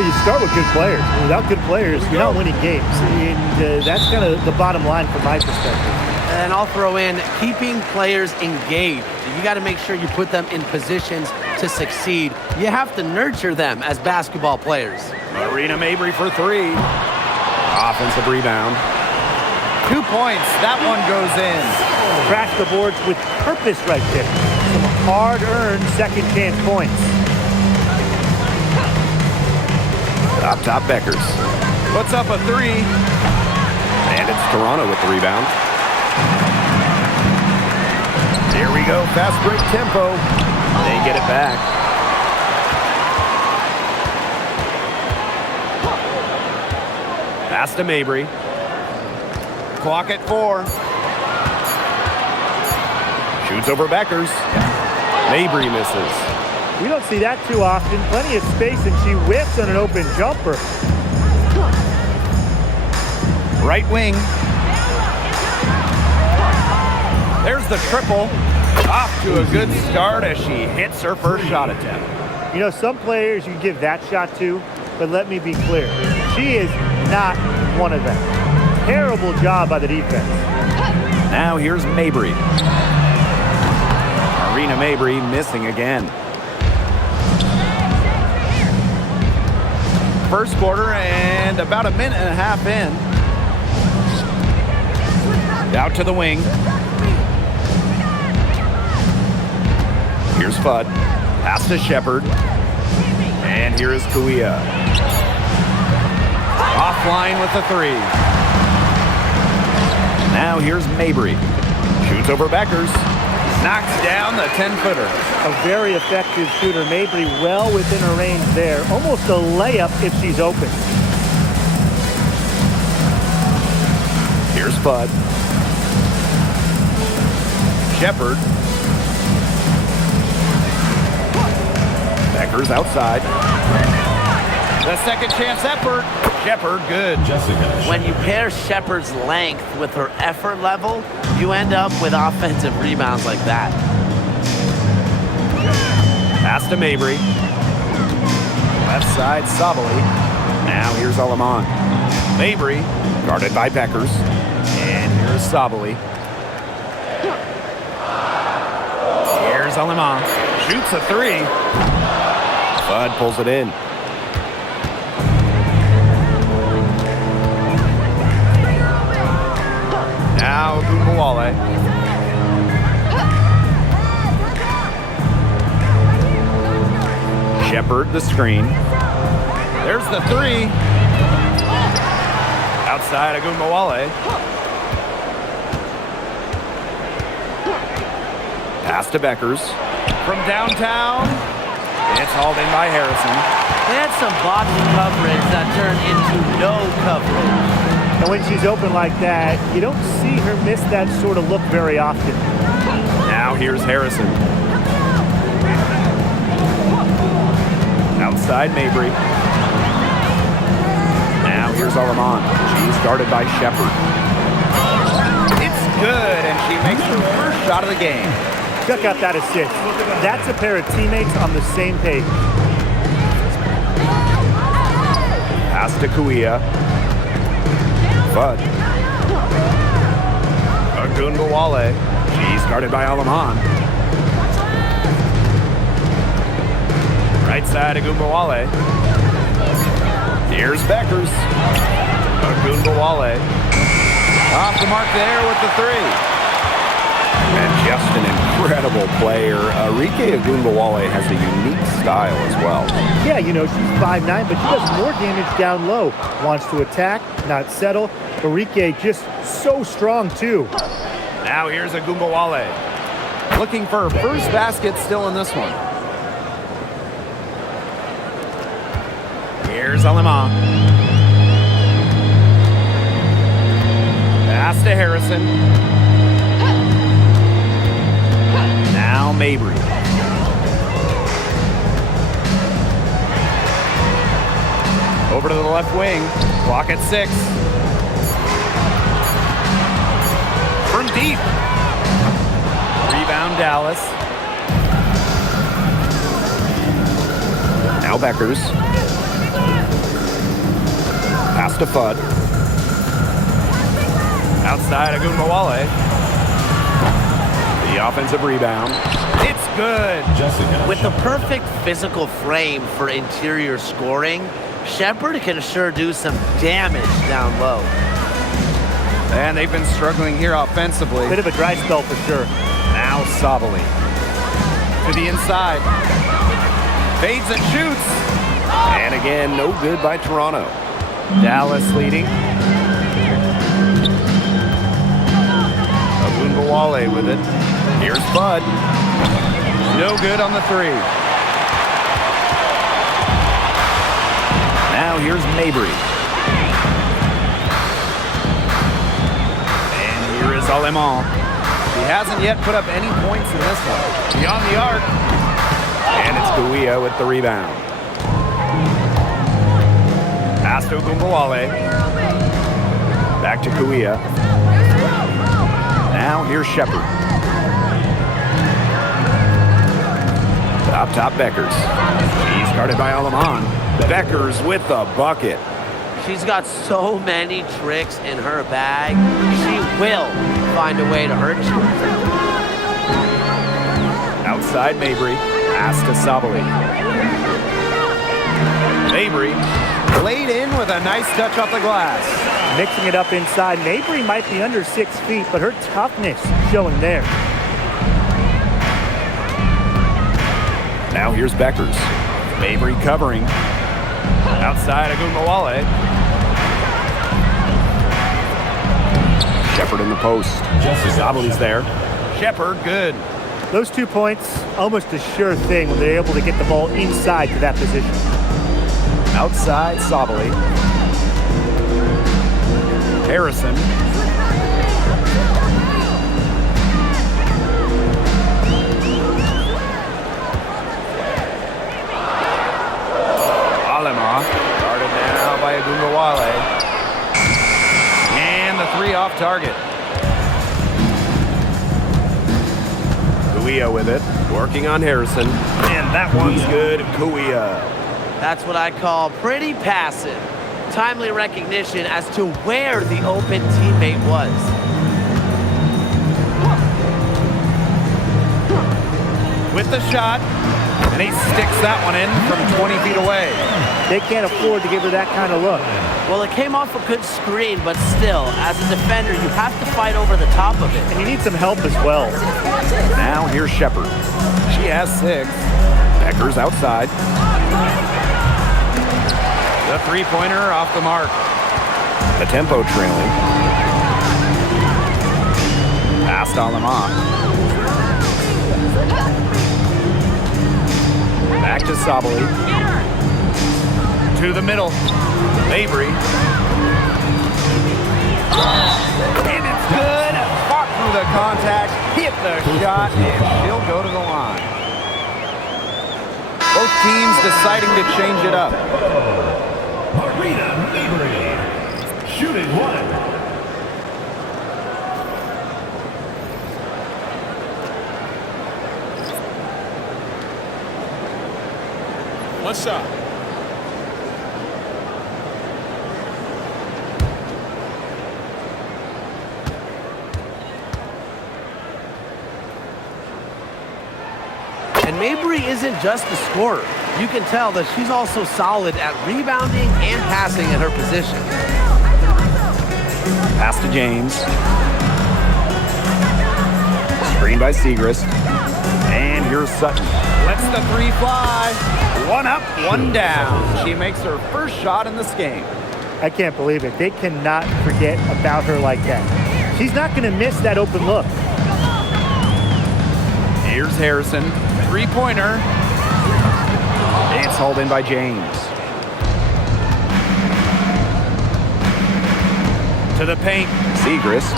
Well, you start with good players. Without good players, you're not winning games. And that's kind of the bottom line from my perspective. And I'll throw in keeping players engaged. You got to make sure you put them in positions to succeed. You have to nurture them as basketball players. Marina Mabry for three. Offensive rebound. 2 points. That one goes in. Crash the boards with purpose right there. Some hard-earned second chance points. Top Beckers. Puts up a three. And it's Toronto with the rebound. Here we go. Fast break tempo. They get it back. Pass to Mabry. Clock at 4. Shoots over Beckers. Mabry misses. We don't see that too often. Plenty of space, and she whips on an open jumper. Right wing. There's the triple. Off to a good start as she hits her first shot attempt. You know, some players you give that shot to, but let me be clear. She is not one of them. Terrible job by the defense. Now here's Mabry. Marina Mabry missing again. First quarter and about a minute and a half in. Out to the wing. Here's Fudd. Pass to Shepard. And here is Kuia. Offline with the three. Now here's Mabry. Shoots over Beckers. Knocks down the 10-footer. A very effective shooter. Mabry well within her range there. Almost a layup if she's open. Here's Fudd. Shepard. Beckers outside. The second chance effort. Shepard, good. When you pair Shepard's length with her effort level, you end up with offensive rebounds like that. Pass to Mabry. Left side, Sabali. Now here's Alaman. Mabry, guarded by Beckers. And here's Sabali. Here's Alaman. Shoots a three. Fudd pulls it in. Now Gumbawale. Shepard the screen. There's the three. Outside Agumbawale. Pass to Beckers. From downtown. It's hauled in by Harrison. They had some boxing coverage that turned into no coverage. And when she's open like that, you don't see her miss that sort of look very often. Now here's Harrison. Outside Mabry. Now here's Alaman. She's guarded by Shepard. It's good, and she makes her first shot of the game. Check out that assist. That's a pair of teammates on the same page. Pass to Kuia. Fudd. Agumbawale. She's guarded by Alaman. Right side Agumbawale. Here's Beckers. Agumbawale. Off the mark there with the three. And just an incredible player. Arike Agumbawale has a unique style as well. Yeah, you know, she's 5'9", but she does more damage down low. Wants to attack, not settle. Arike just so strong, too. Now here's Agumbawale. Looking for her first basket still in this one. Here's Alaman. Pass to Harrison. Now Mabry. Over to the left wing. Clock at 6. From deep. Rebound Dallas. Now Beckers. Pass to Fudd. Outside Agunbowale. The offensive rebound. It's good. With the perfect physical frame for interior scoring, Shepherd can sure do some damage down low. And they've been struggling here offensively. Bit of a dry spell for sure. Now Sabali. To the inside. Fades and shoots. And again, no good by Toronto. Dallas leading. Agunbowale with it. Here's Fudd. No good on the three. Now here's Mabry. And here is Alemán. He hasn't yet put up any points in this one. Beyond the arc. And it's Kawia with the rebound. Pass to Agunbowale. Back to Kawia. Now here's Shepherd. Top Beckers. He's guarded by Alemán. Beckers with the bucket. She's got so many tricks in her bag. She will find a way to hurt you. Outside Mabry. Pass to Sabali. Mabry laid in with a nice touch off the glass. Mixing it up inside. Mabry might be under 6 feet, but her toughness showing there. Now here's Beckers. Mabry covering. Outside Agunbowale. Shepherd in the post. Sabali's there. Shepherd good. Those 2 points, almost a sure thing when they're able to get the ball inside to that position. Outside Sabali. Harrison. Alemán. Guarded now by Agunbowale. And the three off target. Kawia with it. Working on Harrison. And that one's good. Kawia. That's what I call pretty passive. Timely recognition as to where the open teammate was. With the shot. And he sticks that one in from 20 feet away. They can't afford to give her that kind of look. Well, it came off a good screen, but still, as a defender, you have to fight over the top of it. And you need some help as well. Now here's Shepherd. She has 6. Beckers outside. The three-pointer off the mark. The tempo trailing. Past Alemán. Back to Sabali. To the middle. Mabry. And it's good. Fought through the contact. Hit the shot. And she'll go to the line. Both teams deciding to change it up. Marina Mabry, shooting 1. One shot. And Mabry isn't just a scorer. You can tell that she's also solid at rebounding and passing at her position. Pass to James. Screen by Segrist. And here's Sutton. Lets the three fly. One up, one down. She makes her first shot in this game. I can't believe it. They cannot forget about her like that. She's not going to miss that open look. Here's Harrison. Three-pointer. It's hauled in by James. To the paint. Segrist.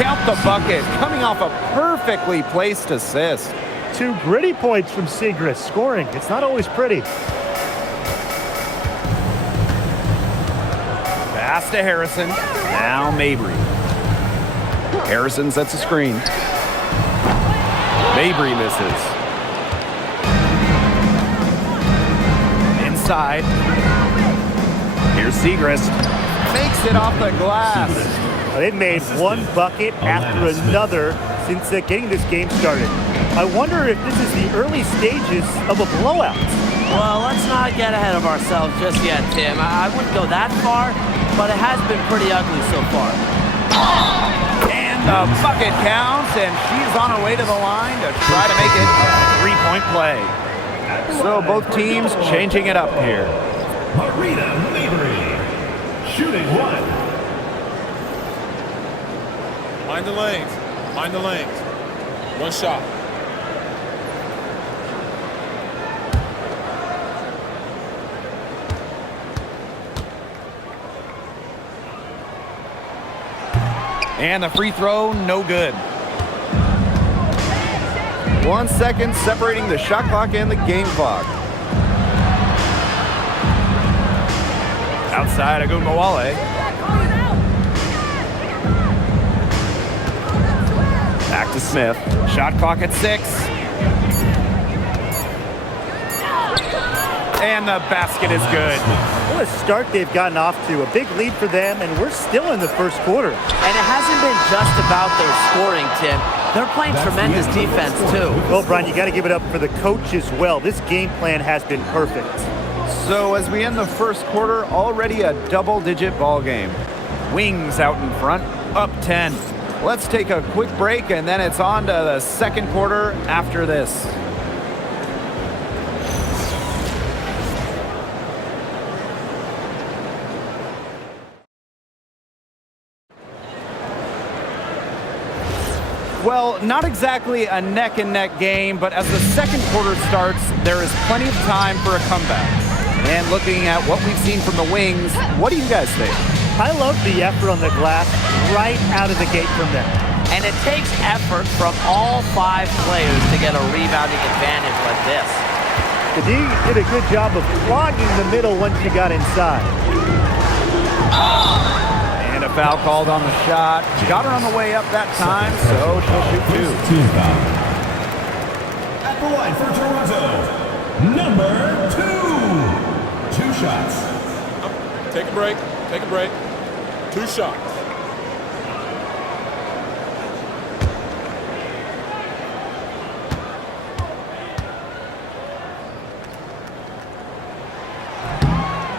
Count the bucket. Coming off a perfectly placed assist. 2 gritty points from Segrist. Scoring, it's not always pretty. Pass to Harrison. Now Mabry. Harrison sets a screen. Mabry misses. Inside. Here's Segrist. makes it off the glass. They've made one bucket after another since getting this game started. I wonder if this is the early stages of a blowout. Well, let's not get ahead of ourselves just yet, Tim. I wouldn't go that far, but it has been pretty ugly so far. And the bucket counts, and she's on her way to the line to try to make it a three-point play. So both teams changing it up here. Marina Mabrey, shooting one. Mind the lanes. Mind the lanes. One shot. And the free throw, no good. 1 second separating the shot clock and the game clock. Outside, Agumbawale. Back to Smith. Shot clock at 6. And the basket is good. What a start they've gotten off to. A big lead for them, and we're still in the first quarter. And it hasn't been just about their scoring, Tim. They're playing tremendous defense, too. Well, Brian, you got to give it up for the coach as well. This game plan has been perfect. So as we end the first quarter, already a double-digit ball game. Wings out in front, up 10. Let's take a quick break, and then it's on to the second quarter after this. Well, not exactly a neck-and-neck game, but as the second quarter starts, there is plenty of time for a comeback. And looking at what we've seen from the Wings, what do you guys think? I love the effort on the glass right out of the gate from them. And it takes effort from all 5 players to get a rebounding advantage like this. The D did a good job of clogging the middle once she got inside. And a foul called on the shot. Got her on the way up that time, so she'll shoot 2. Team foul. At the line for Toronto, number 2. 2 shots. Take a break. Take a break. 2 shots.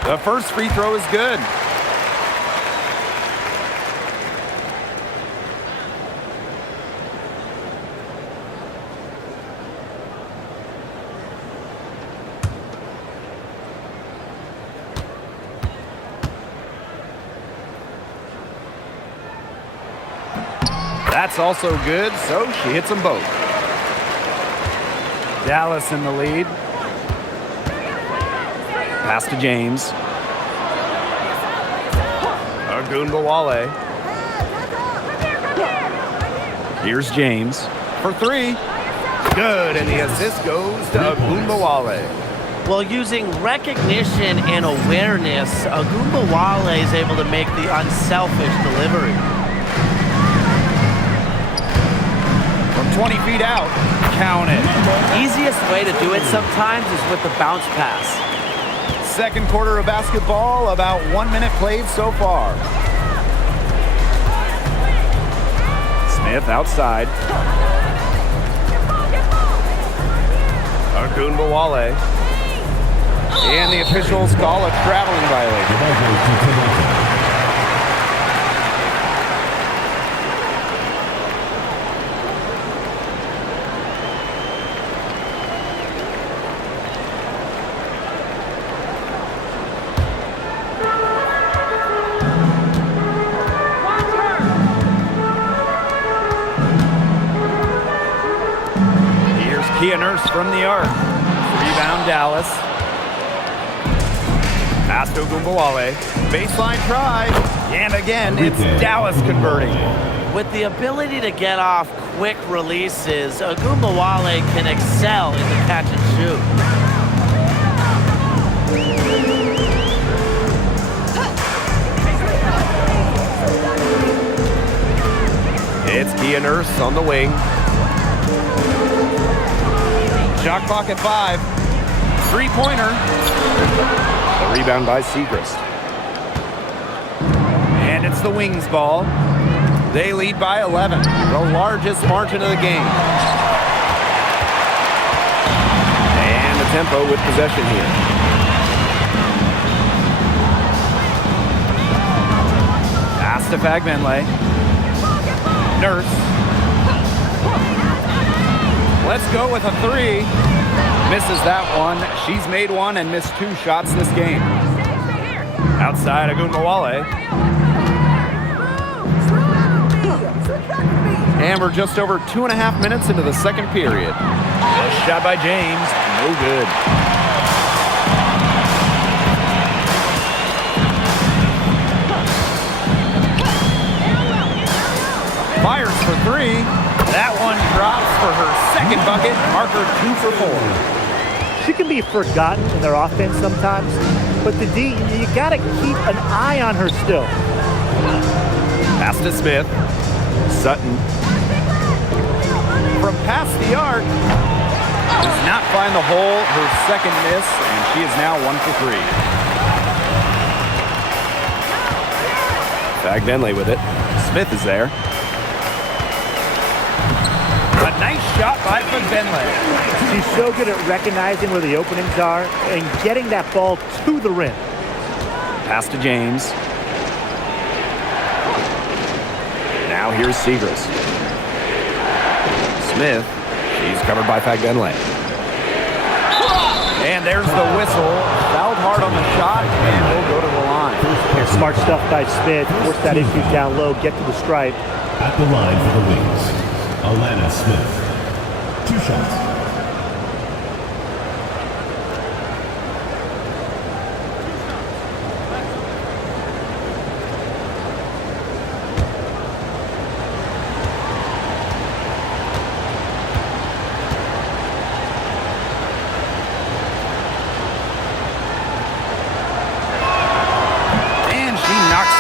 The first free throw is good. That's also good, so she hits them both. Dallas in the lead. Pass to James. Agumbawale. Here's James for 3. Good, and the assist goes to Agumbawale. Well, using recognition and awareness, Agumbawale is able to make the unselfish delivery. From 20 feet out, count it. Easiest way to do it sometimes is with the bounce pass. Second quarter of basketball, about 1 minute played so far. Smith outside. Agumbawale. And the officials call a traveling violation. Kia Nurse from the arc. Rebound Dallas. Pass to Agumbawale. Baseline try. And again, it's Dallas converting. With the ability to get off quick releases, Agumbawale can excel in the catch and shoot. It's Kia Nurse on the wing. Shot clock at 5. Three-pointer. The rebound by Segrist. It's the Wings ball. They lead by 11, the largest margin of the game. And the Tempo with possession here. Pass to Fagbenle. Nurse. Let's go with a three. Misses that one. She's made one and missed 2 shots this game. Outside, Agunmawale. And we're just over 2.5 minutes into the second period. A shot by James, no good. Fires for 3. That one drops for her second bucket. Marker 2 for 4. She can be forgotten in their offense sometimes, but the D, you gotta keep an eye on her still. Pass to Smith. Sutton. From past the arc. Does not find the hole. Her second miss, and she is now 1 for 3. Fagbenle with it. Smith is there. A nice shot by Fagbenle. She's so good at recognizing where the openings are and getting that ball to the rim. Pass to James. Now here's Segrist. Smith. She's covered by Fagbenle. And there's the whistle. Fouled hard on the shot, and we'll go to the line. Smart stuff by Smith. Force that issue down low, get to the stripe. At the line for the Wings, Alana Smith. 2 shots.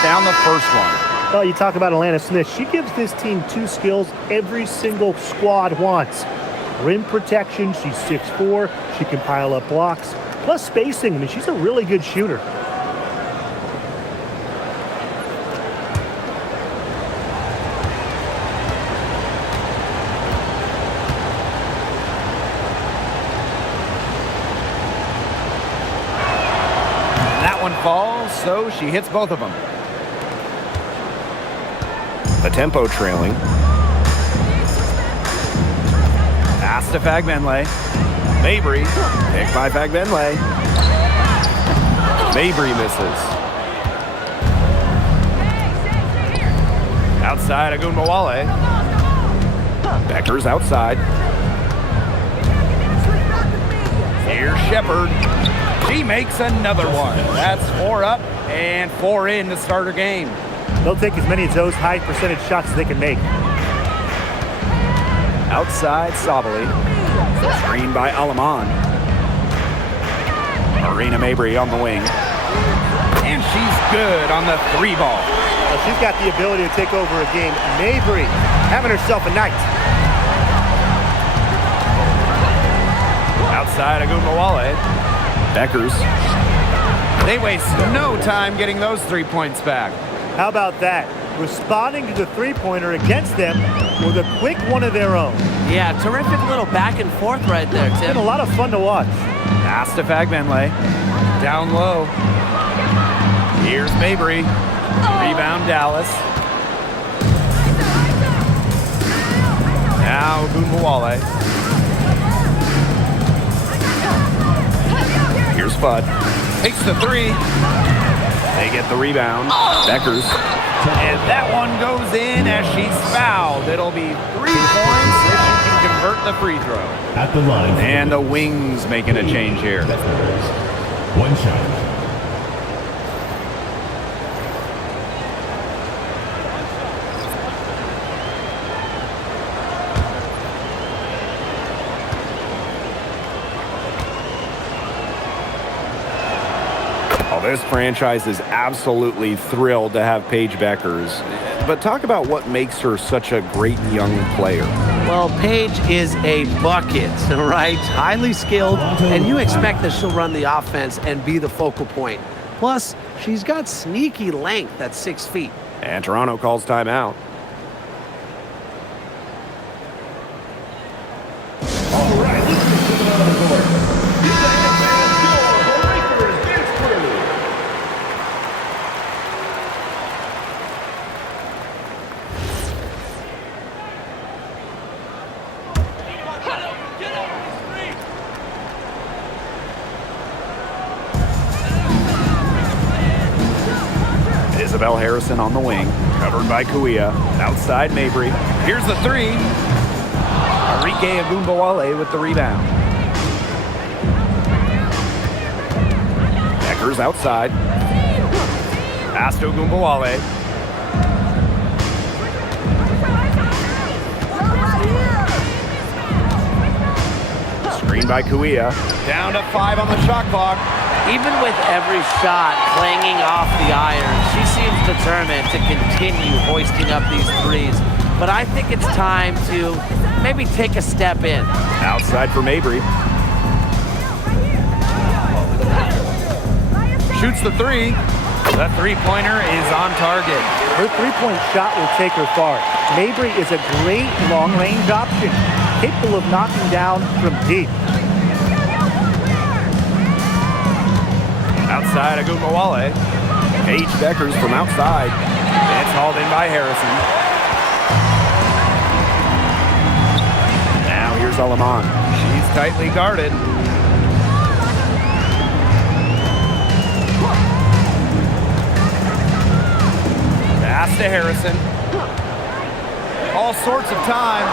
Down the first one. Well, you talk about Alana Smith. She gives this team 2 skills every single squad wants. Rim protection, she's 6'4". She can pile up blocks. Plus spacing, I mean, she's a really good shooter. That one falls, so she hits both of them. The Tempo trailing. Pass to Fagbenle. Mabry, picked by Fagbenle. Mabry misses. Outside, Agunmawale. Becker's outside. Here's Shepard. She makes another one. That's 4 up and 4 in to start her game. They'll take as many of those high percentage shots as they can make. Outside, Sabali. Screen by Alaman. Marina Mabry on the wing. And she's good on the 3 ball. Well, she's got the ability to take over a game. Mabry having herself a night. Outside, Agunmawale. Beckers. They waste no time getting those 3 points back. How about that? Responding to the 3-pointer against them with a quick one of their own. Yeah, terrific little back and forth right there, Tim. It's been a lot of fun to watch. Pass to Fagbenle. Down low. Here's Mabry. Rebound Dallas. Now Agunmawale. Here's Fudd. Takes the 3. They get the rebound. Beckers. And that one goes in as she's fouled. It'll be 3 points if she can convert the free throw. At the line. And the Wings making a change here. 1 shot. This franchise is absolutely thrilled to have Paige Beckers. But talk about what makes her such a great young player. Well, Paige is a bucket, right? Highly skilled, and you expect that she'll run the offense and be the focal point. Plus, she's got sneaky length at 6 feet. And Toronto calls timeout. All right, let's get to the other court. The Lakers dance crew. Isabel Harrison on the wing, covered by Kuia. Outside Mabry. Here's the three. Enrique Agumbawale with the rebound. Beckers outside. Pass to Agumbawale. Screen by Kuia. Down to 5 on the shot clock. Even with every shot clanging off the iron, she seems determined to continue hoisting up these threes. But I think it's time to maybe take a step in. Outside for Mabry. Shoots the three. The three-pointer is on target. Her three-point shot will take her far. Mabry is a great long-range option, capable of knocking down from deep. Outside Agumbawale. Paige Beckers from outside. It's hauled in by Harrison. Now here's Alaman. She's tightly guarded. Pass to Harrison. All sorts of time.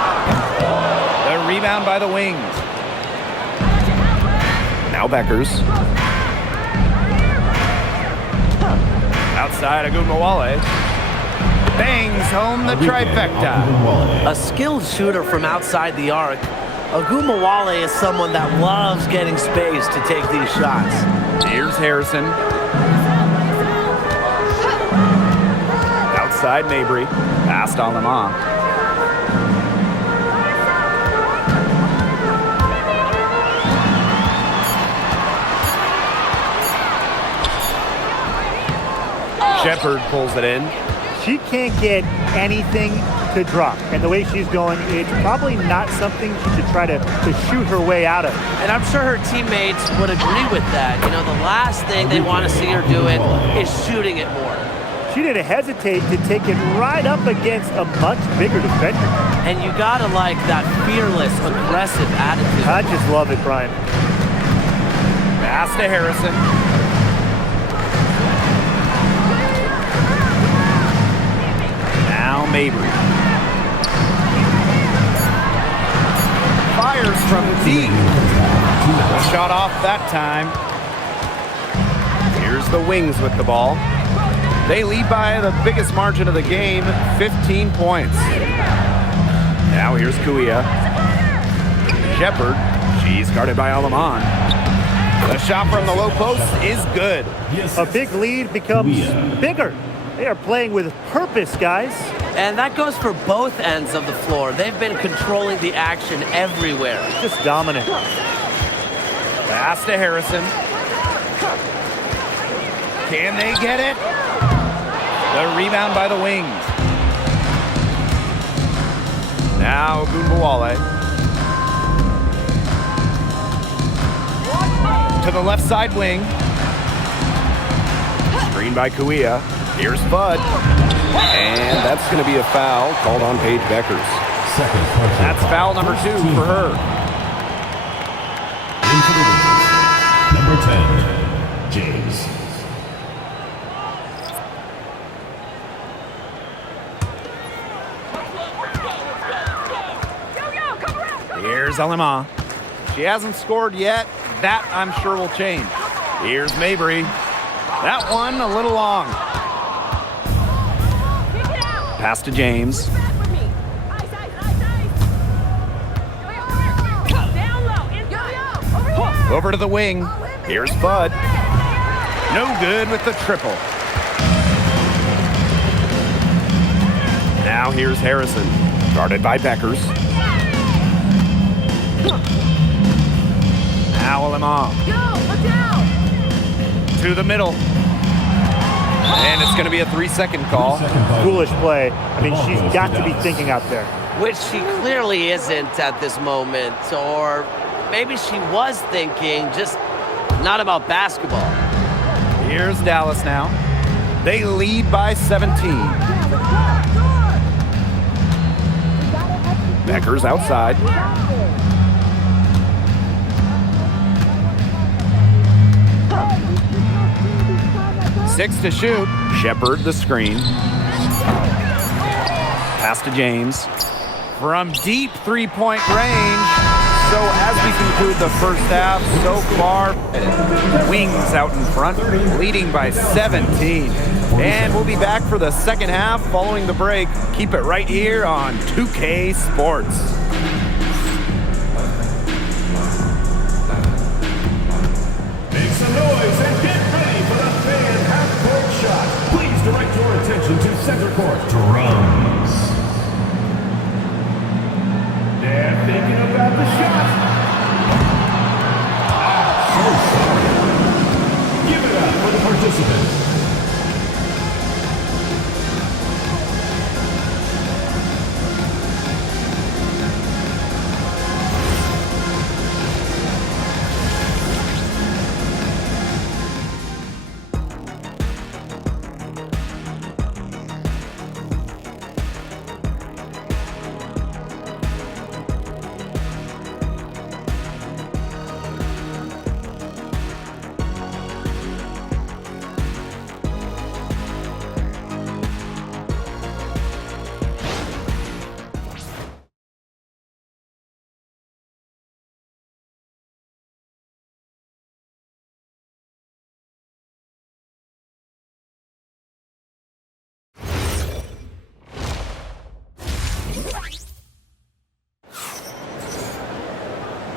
The rebound by the wings. Now Beckers. Outside Agumbawale. Bangs home the trifecta. A skilled shooter from outside the arc, Agumbawale is someone that loves getting space to take these shots. Here's Harrison. Outside Mabry. Past Alama. Shepard pulls it in. She can't get anything to drop. And the way she's going, it's probably not something she should try to shoot her way out of. And I'm sure her teammates would agree with that. You know, the last thing they want to see her doing is shooting it more. She didn't hesitate to take it right up against a much bigger defender. And you gotta like that fearless, aggressive attitude. I just love it, Brian. Pass to Harrison. Now Mabry. Fires from deep. A shot off that time. Here's the Wings with the ball. They lead by the biggest margin of the game, 15 points. Now here's Kuia. Shepard. She's guarded by Alaman. The shot from the low post is good. A big lead becomes bigger. They are playing with purpose, guys. And that goes for both ends of the floor. They've been controlling the action everywhere. Just dominant. Pass to Harrison. Can they get it? The rebound by the Wings. Now Agumbawale. To the left side wing. Screen by Kuia. Here's Bud. And that's going to be a foul called on Paige Beckers. Second personal That's foul number 2 for her. Into the wings. Number 10, James. Here's Alima. She hasn't scored yet. That, I'm sure, will change. Here's Mabry. That one a little long. Pass to James. Over to the wing. Here's Bud. No good with the triple. Now here's Harrison. Guarded by Beckers. Now Alima. To the middle. And it's going to be a 3-second call. Foolish play. I mean, she's got to be thinking out there. Which she clearly isn't at this moment. Or maybe she was thinking, just not about basketball. Here's Dallas now. They lead by 17. Becker's outside. 6 to shoot. Shepard the screen. Pass to James. From deep three-point range. So as we conclude the first half, so far, Wings out in front, leading by 17. And we'll be back for the second half following the break. Keep it right here on 2K Sports. Make some noise and get ready for the fan half-court shot. Please direct your attention to center court. Drums. They're thinking about the shot. So sorry. Give it up for the participants.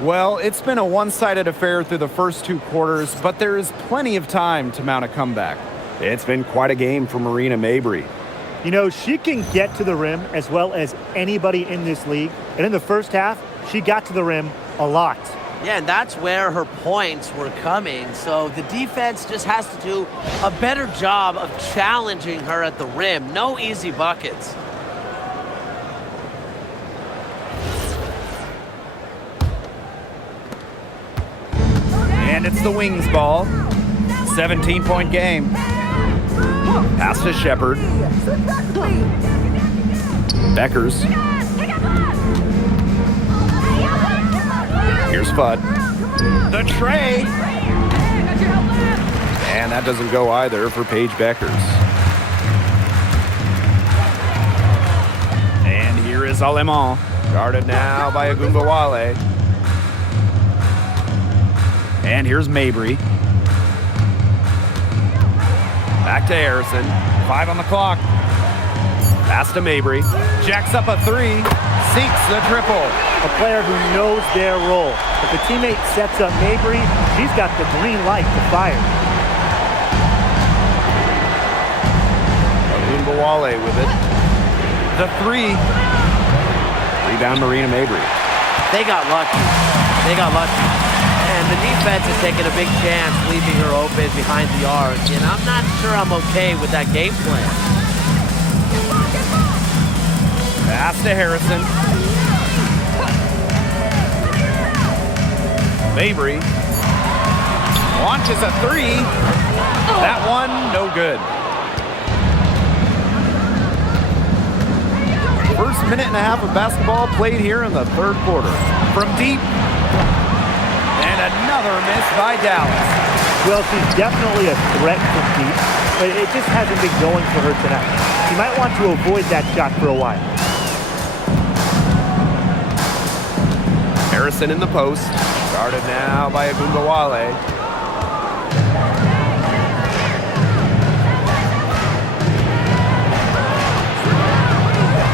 Well, it's been a one-sided affair through the first 2 quarters, but there is plenty of time to mount a comeback. It's been quite a game for Marina Mabrey. You know, she can get to the rim as well as anybody in this league. And in the first half, she got to the rim a lot. Yeah, and that's where her points were coming. So the defense just has to do a better job of challenging her at the rim. No easy buckets. And it's the Wings ball. 17-point game. Pass to Shepard. Beckers. Here's Fudd. The tray. And that doesn't go either for Paige Beckers. And here is Alemán. Guarded now by Agumbawale. And here's Mabrey. Back to Harrison. 5 on the clock. Pass to Mabrey. Jacks up a 3. Sinks the triple. A player who knows their role. If the teammate sets up Mabrey, she's got the green light to fire. Agumbawale with it. The 3. Rebound Marina Mabrey. They got lucky. They got lucky. And the defense is taking a big chance, leaving her open behind the arc. And I'm not sure I'm okay with that game plan. Pass to Harrison. Mabrey launches a 3. That one, no good. First minute and a half of basketball played here in the third quarter. From deep. And another miss by Dallas. Well, she's definitely a threat from deep, but it just hasn't been going for her tonight. She might want to avoid that shot for a while. Harrison in the post. Guarded now by Agumbawale.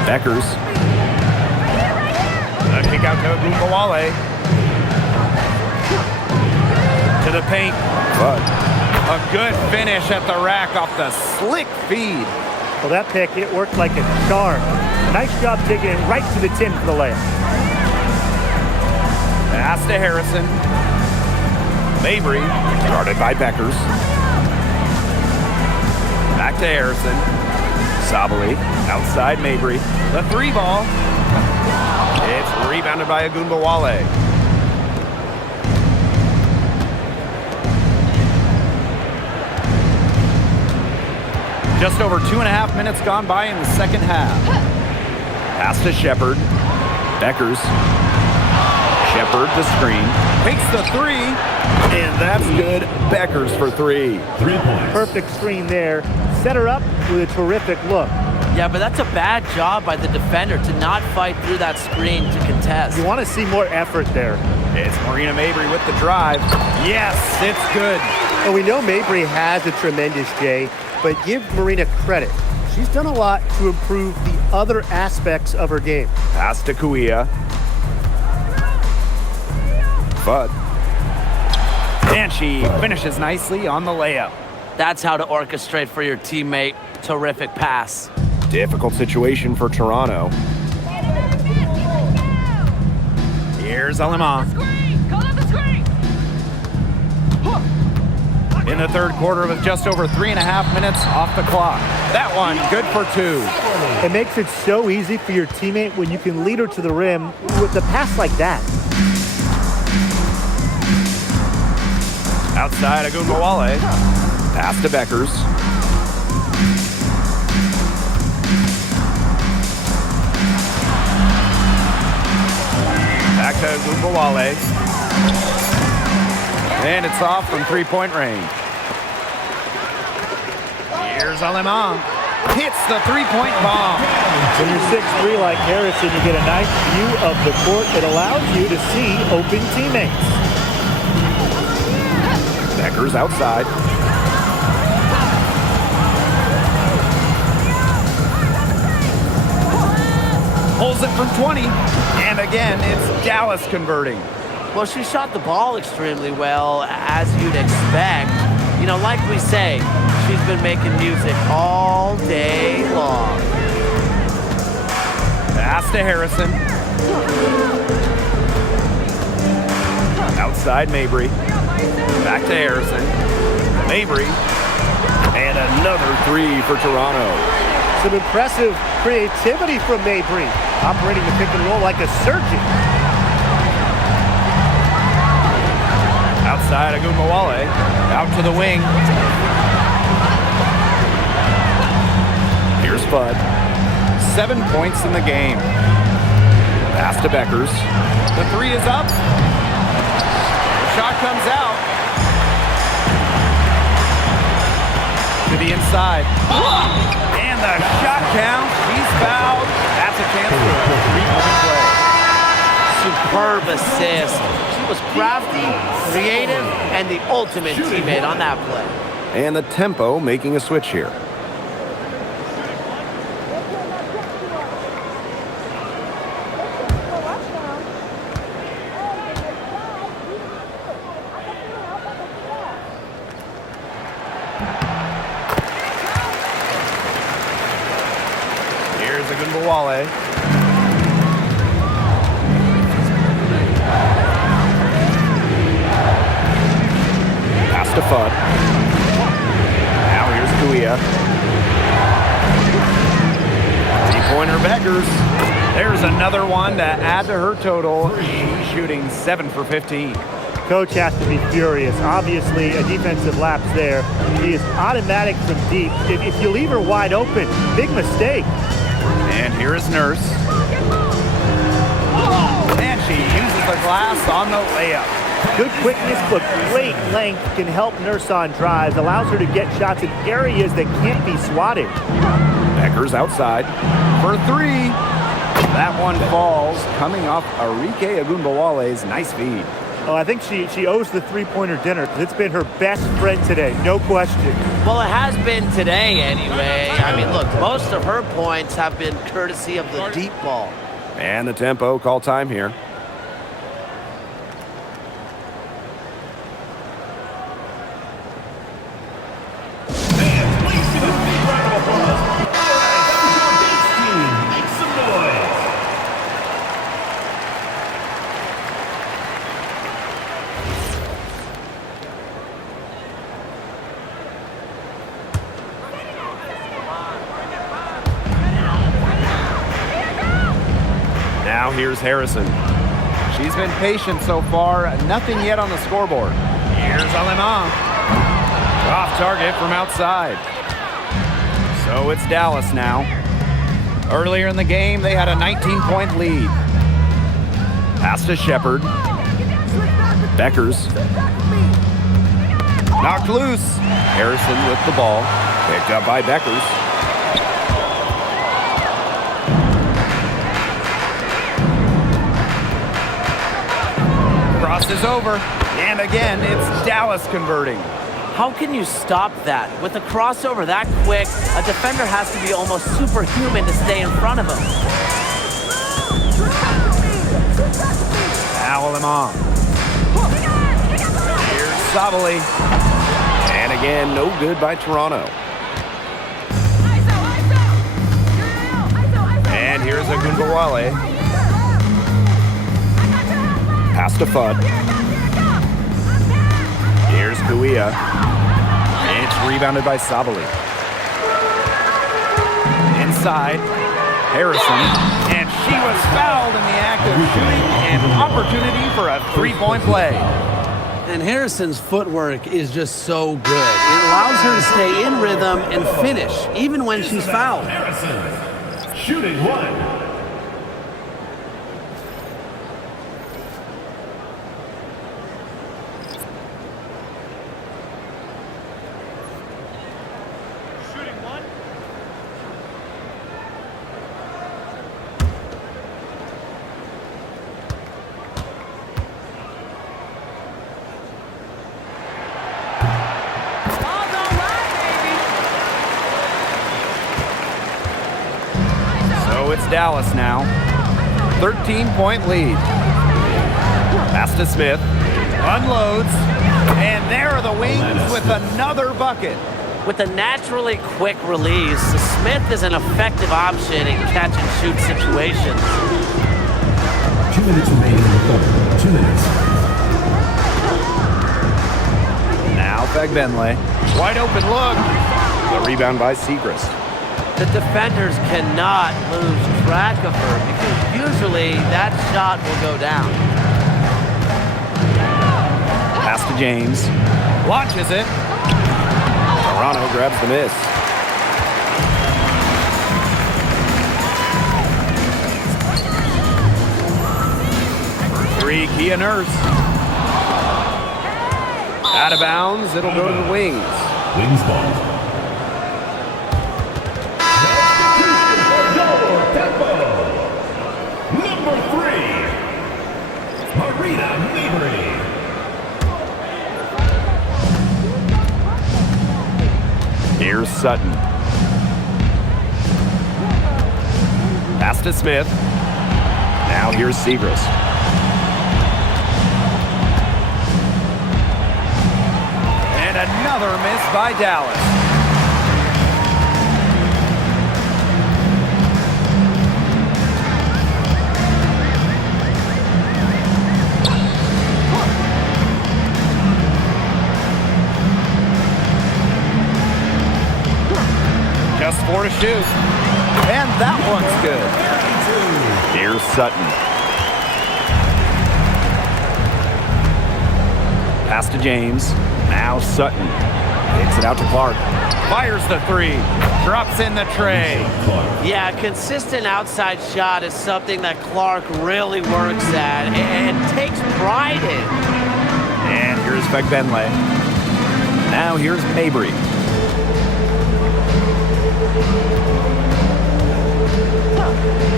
Beckers. A kick out to Agumbawale. To the paint. But a good finish at the rack off the slick feed. Well, that pick, it worked like a charm. Nice job taking it right to the tin for the layup. Pass to Harrison. Mabrey, guarded by Beckers. Back Back to Harrison. Sabali, outside Mabry. The 3 ball. It's rebounded by Agunbowale. Just over 2.5 minutes gone by in the second half. Pass to Shepard. Beckers. Shepard, the screen. Makes the 3. And that's good. Beckers for 3. 3 points. Perfect screen there. Set her up with a terrific look. Yeah, but that's a bad job by the defender to not fight through that screen to contest. You want to see more effort there. It's Marina Mabry with the drive. Yes, it's good. Well, we know Mabry has a tremendous Jay, but give Marina credit. She's done a lot to improve the other aspects of her game. Pass to Kuia. Fudd. And she finishes nicely on the layup. That's how to orchestrate for your teammate. Terrific pass. Difficult situation for Toronto. Here's Alema. In the third quarter with just over 3.5 minutes off the clock. That one, good for 2. It makes it so easy for your teammate when you can lead her to the rim with a pass like that. Outside Agunbowale. Pass to Beckers. Back to Agunbowale. And it's off from 3-point range. Here's Alema. Hits the 3-point bomb. When you're 6'3" like Harrison, you get a nice view of the court that allows you to see open teammates. Beckers outside. Pulls it from 20. And again, it's Dallas converting. Well, she shot the ball extremely well, as you'd expect. You know, like we say, she's been making music all day long. Pass to Harrison. Outside Mabry. Back to Harrison. Mabry. And another 3 for Toronto. Some impressive creativity from Mabry, operating the pick and roll like a surgeon. Outside Agunbowale. Out to the wing. Here's Fudd. 7 points in the game. Pass to Beckers. The 3 is up. Shot comes out. To the inside. And the shot count. She's fouled. That's a chance for a 3-point play. Superb assist. She was crafty, creative, and the ultimate teammate on that play. And the tempo making a switch here. Here's Agunbowale. Pass to Fudd. Now here's Kuia. 3-pointer Beckers. There's another one to add to her total. She's shooting 7 for 15. Coach has to be furious. Obviously, a defensive lapse there. She is automatic from deep. If you leave her wide open, big mistake. And here is Nurse. And she uses the glass on the layup. Good quickness, but great length can help Nurse on drives. Allows her to get shots in areas that can't be swatted. Beckers outside for 3. That one falls, coming off Arike Agunbowale's nice feed. Oh, I think she owes the three-pointer dinner because it's been her best friend today, no question. Well, it has been today anyway. I mean, look, most of her points have been courtesy of the deep ball. And the tempo call time here. Fans, please give a big round of applause. All right, that was your Beats team. Make some noise. Now here's Harrison. She's been patient so far. Nothing yet on the scoreboard. Here's Alemán. Off target from outside. So it's Dallas now. Earlier in the game, they had a 19-point lead. Pass to Shepard. Beckers. Knocked loose. Harrison with the ball. Picked up by Beckers. Cross is over. And again, it's Dallas converting. How can you stop that? With a crossover that quick, a defender has to be almost superhuman to stay in front of him. Now Alemán. Here's Sabali. And again, no good by Toronto. And here's Agunbowale. Pass to Fudd. Here's Kuia. It's rebounded by Sabali. Inside, Harrison. And she was fouled in the act of shooting. An opportunity for a three-point play. And Harrison's footwork is just so good. It allows her to stay in rhythm and finish, even when she's fouled. Harrison, shooting one. It's Dallas now. 13-point lead. Pass to Smith. Unloads. And there are the Wings with another bucket. With a naturally quick release, Smith is an effective option in catch-and-shoot situations. 2 minutes remaining in the quarter. 2 minutes. Now Fagbenle. Wide open look. The rebound by Segrist. The defenders cannot lose track of her because usually that shot will go down. Pass to James. Launches it. Toronto grabs the miss. For three, Kia Nurse. Out of bounds. It'll go to the Wings. Wings ball. Number 3, Marina Mabrey. Here's Sutton. Pass to Smith. Now here's Segrist. And another miss by Dallas. Just 4 to shoot. And that one's good. Here's Sutton. Pass to James. Now Sutton. Kicks it out to Clark. Fires the three. Drops in the tray. Yeah, consistent outside shot is something that Clark really works at and takes pride in. And here's Fagbenle. Now here's Mabrey.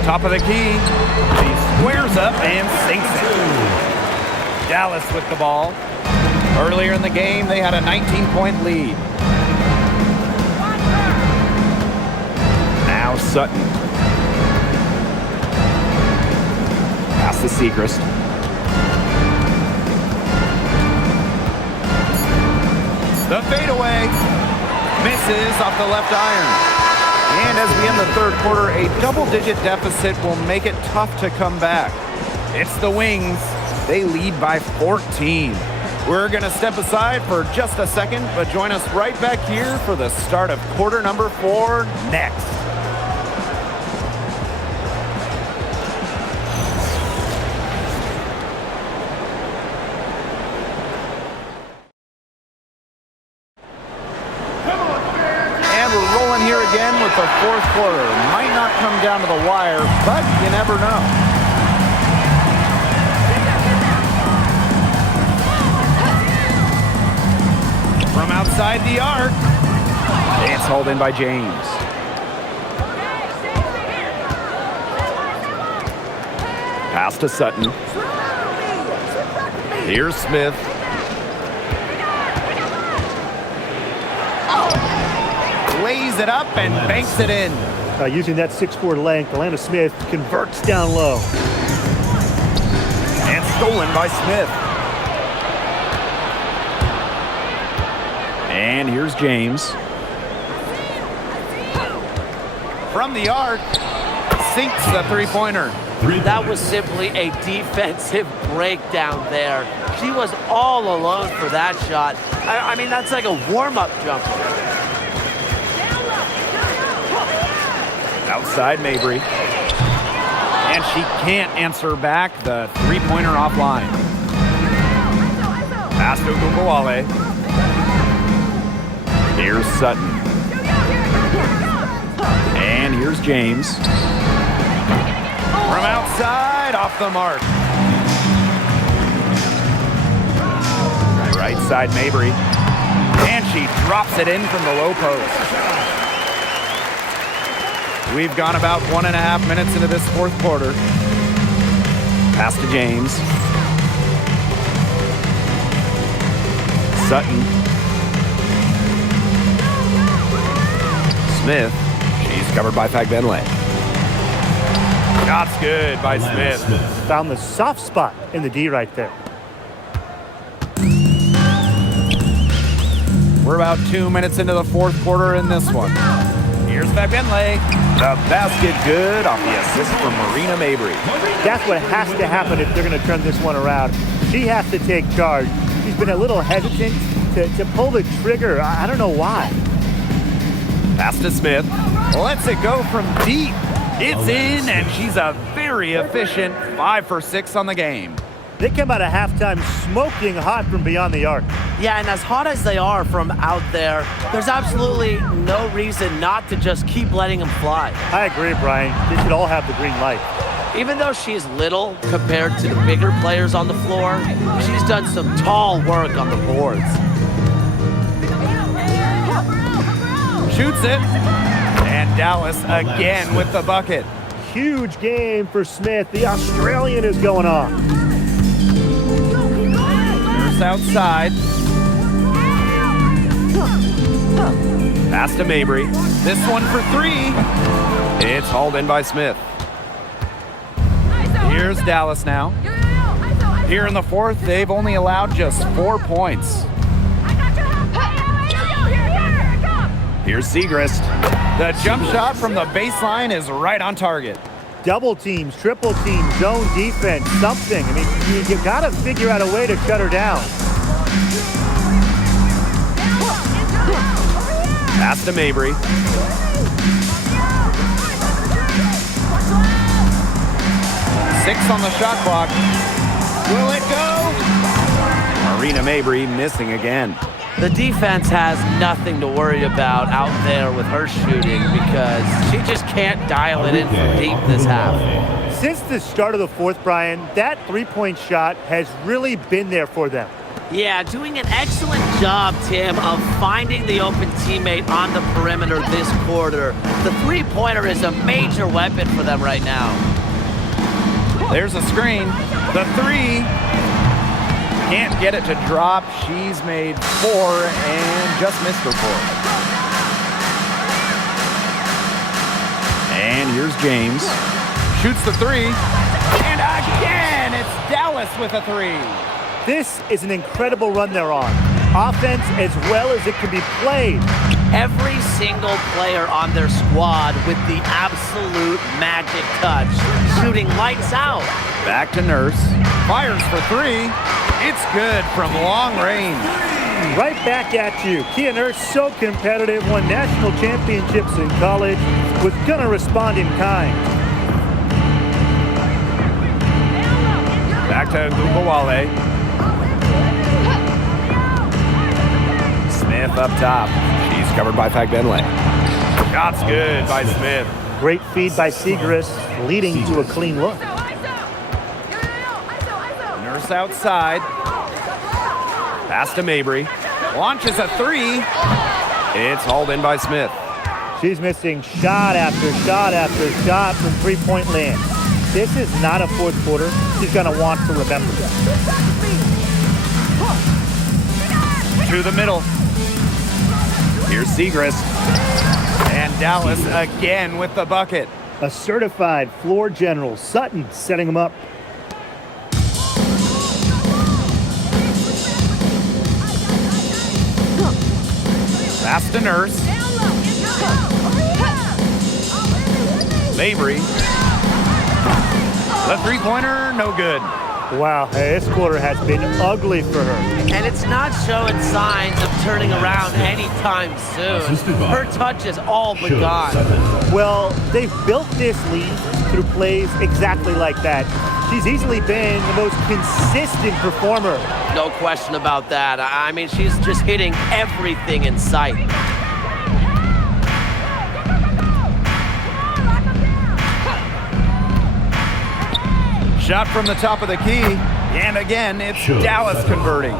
Top of the key. He squares up and sinks it. Dallas with the ball. Earlier in the game, they had a 19-point lead. Now Sutton. Pass to Segrist. The fadeaway. Misses off the left iron. And as we end the third quarter, a double-digit deficit will make it tough to come back. It's the Wings. They lead by 14. We're going to step aside for just a second, but join us right back here for the start of quarter number 4 next. And we're rolling here again with the fourth quarter. Might not come down to the wire, but you never know. From outside the arc, it's hauled in by James. Pass to Sutton. Here's Smith. Lays it up and banks it in. Using that 6'4" length, Alana Smith converts down low. And stolen by Smith. And here's James. From the arc, sinks the three-pointer. That was simply a defensive breakdown there. She was all alone for that shot. I mean, that's like a warm-up jumper. Outside Mabry. And she can't answer back the three-pointer offline. Pass to Gumbawale. Here's Sutton. And here's James. From outside, off the mark. Right side Mabry. And she drops it in from the low post. We've gone about 1.5 minutes into this fourth quarter. Pass to James. Sutton. Smith. She's covered by Fagbenle. Shot's good by Smith. Found the soft spot in the D right there. We're about 2 minutes into the fourth quarter in this one. Here's Fagbenle. The basket good off the assist from Marina Mabry. That's what has to happen if they're going to turn this one around. She has to take charge. She's been a little hesitant to pull the trigger. I don't know why. Pass to Smith. Lets it go from deep. It's in, and she's a very efficient 5 for 6 on the game. They come out of halftime smoking hot from beyond the arc. Yeah, and as hot as they are from out there, there's absolutely no reason not to just keep letting them fly. I agree, Brian. They should all have the green light. Even though she's little compared to the bigger players on the floor, she's done some tall work on the boards. Shoots it. And Dallas again with the bucket. Huge game for Smith. The Australian is going off. Here's outside. Pass to Mabry. This one for 3. It's hauled in by Smith. Here's Dallas now. Here in the fourth, they've only allowed just 4 points. Here's Segrist. The jump shot from the baseline is right on target. Double teams, triple teams, zone defense, something. I mean, you got to figure out a way to shut her down. Pass to Mabry. Six on the shot clock. Will it go? Marina Mabry missing again. The defense has nothing to worry about out there with her shooting because she just can't dial it in from deep this half. Since the start of the fourth, Brian, that three-point shot has really been there for them. Yeah, doing an excellent job, Tim, of finding the open teammate on the perimeter this quarter. The three-pointer is a major weapon for them right now. There's a screen. The 3. Can't get it to drop. She's made 4 and just missed her 4. And here's James. Shoots the 3. And again, it's Dallas with a 3. This is an incredible run they're on. Offense as well as it can be played. Every single player on their squad with the absolute magic touch, shooting lights out. Back to Nurse. Fires for 3. It's good from long range. Right back at you. Kia Nurse, so competitive, won national championships in college, was gonna respond in kind. Back to Gumbawale. Smith up top. She's covered by Fagbenle. Shot's good by Smith. Great feed by Segrist, leading to a clean look. Nurse outside. Pass to Mabry. Launches a three. It's hauled in by Smith. She's missing shot after shot after shot from three-point land. This is not a fourth quarter she's going to want to remember. To the middle. Here's Segrist. And Dallas again with the bucket. A certified floor general, Sutton, setting him up. Pass to Nurse. Mabry. The three-pointer, no good. Wow, this quarter has been ugly for her. And it's not showing signs of turning around anytime soon. Her touch is all but gone. Well, they've built this lead through plays exactly like that. She's easily been the most consistent performer. No question about that. I mean, she's just hitting everything in sight. Shot from the top of the key. And again, it's Dallas converting.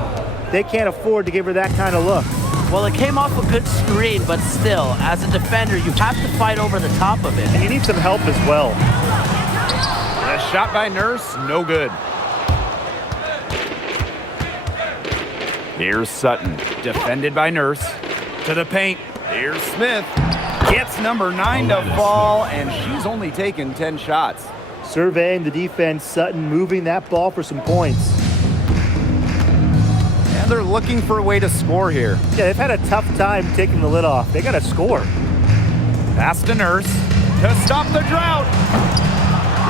They can't afford to give her that kind of look. Well, it came off a good screen, but still, as a defender, you have to fight over the top of it. And you need some help as well. A shot by Nurse, no good. Here's Sutton, defended by Nurse. To the paint. Here's Smith. Gets number 9 to fall, and she's only taken 10 shots. Surveying the defense, Sutton moving that ball for some points. And they're looking for a way to score here. Yeah, they've had a tough time taking the lid off. They got to score. Pass to Nurse to stop the drought.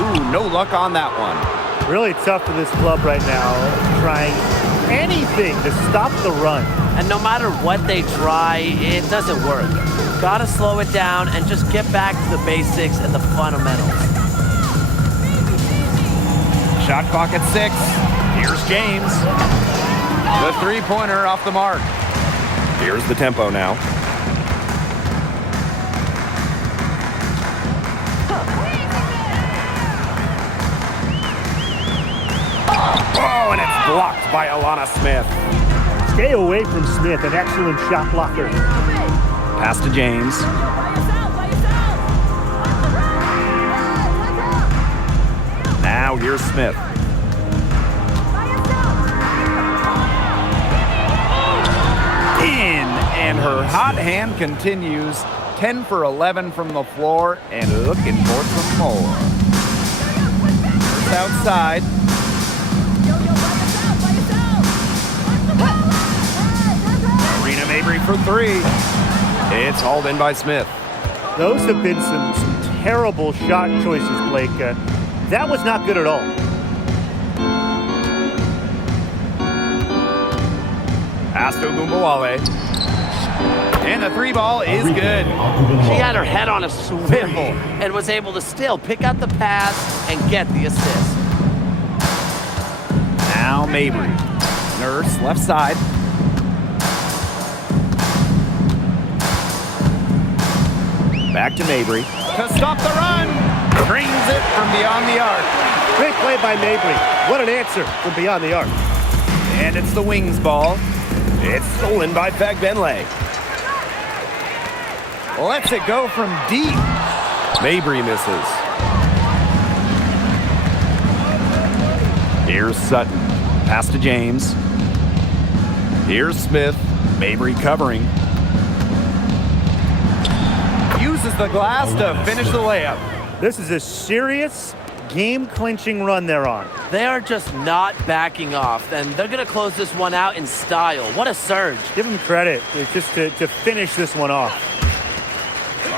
Ooh, no luck on that one. Really tough for this club right now, trying anything to stop the run. And no matter what they try, it doesn't work. Gotta slow it down and just get back to the basics and the fundamentals. Shot clock at 6. Here's James. The three-pointer off the mark. Here's the tempo now. Oh, and it's blocked by Alana Smith. Stay away from Smith, an excellent shot blocker. Pass to James. Now here's Smith. In, and her hot hand continues. 10 for 11 from the floor and looking for some more. It's outside. Marina Mabry for 3. It's hauled in by Smith. Those have been some terrible shot choices, Blake. That was not good at all. Pass to Ogunbowale. And the three ball is good. She had her head on a swivel and was able to still pick out the pass and get the assist. Now Mabry. Nurse, left side. Back to Mabry. To stop the run. Brings it from beyond the arc. Great play by Mabry. What an answer from beyond the arc. And it's the Wings ball. It's stolen by Fagbenle. Lets it go from deep. Mabry misses. Here's Sutton. Pass to James. Here's Smith. Mabry covering. Uses the glass to finish the layup. This is a serious game-clinching run they're on. They are just not backing off, and they're going to close this one out in style. What a surge. Give them credit. It's just to finish this one off.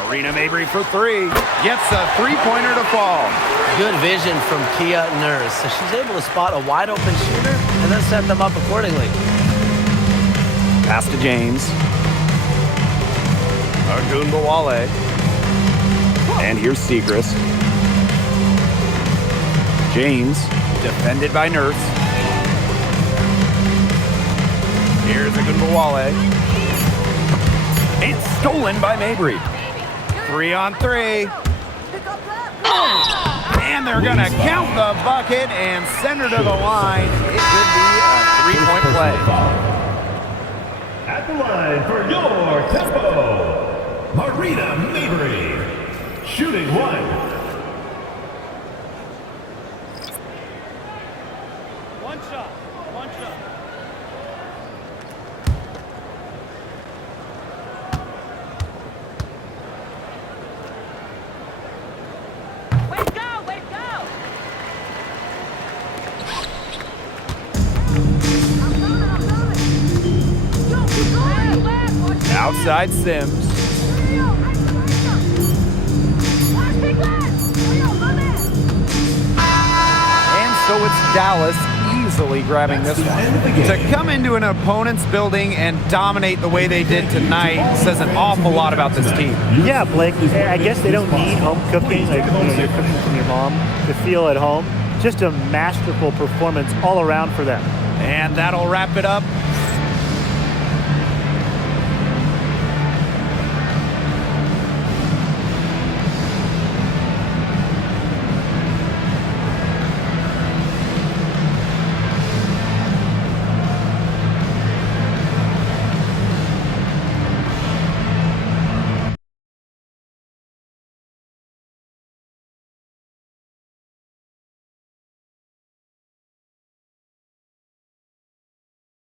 Marina Mabry for 3. Gets a three-pointer to fall. Good vision from Kia Nurse. So she's able to spot a wide-open shooter and then set them up accordingly. Pass to James. Ogunbowale. And here's Segrist. James, defended by Nurse. Here's Ogunbowale. It's stolen by Mabry. 3-on-3. And they're going to count the bucket and send her to the line. It could be a three-point play. At the line for your tempo, Marina Mabry. Shooting 1. One shot. Outside Sims. And so it's Dallas easily grabbing this one. To come into an opponent's building and dominate the way they did tonight says an awful lot about this team. Yeah, Blake, I guess they don't need home cooking, like you're cooking from your mom, to feel at home. Just a masterful performance all around for them. And that'll wrap it up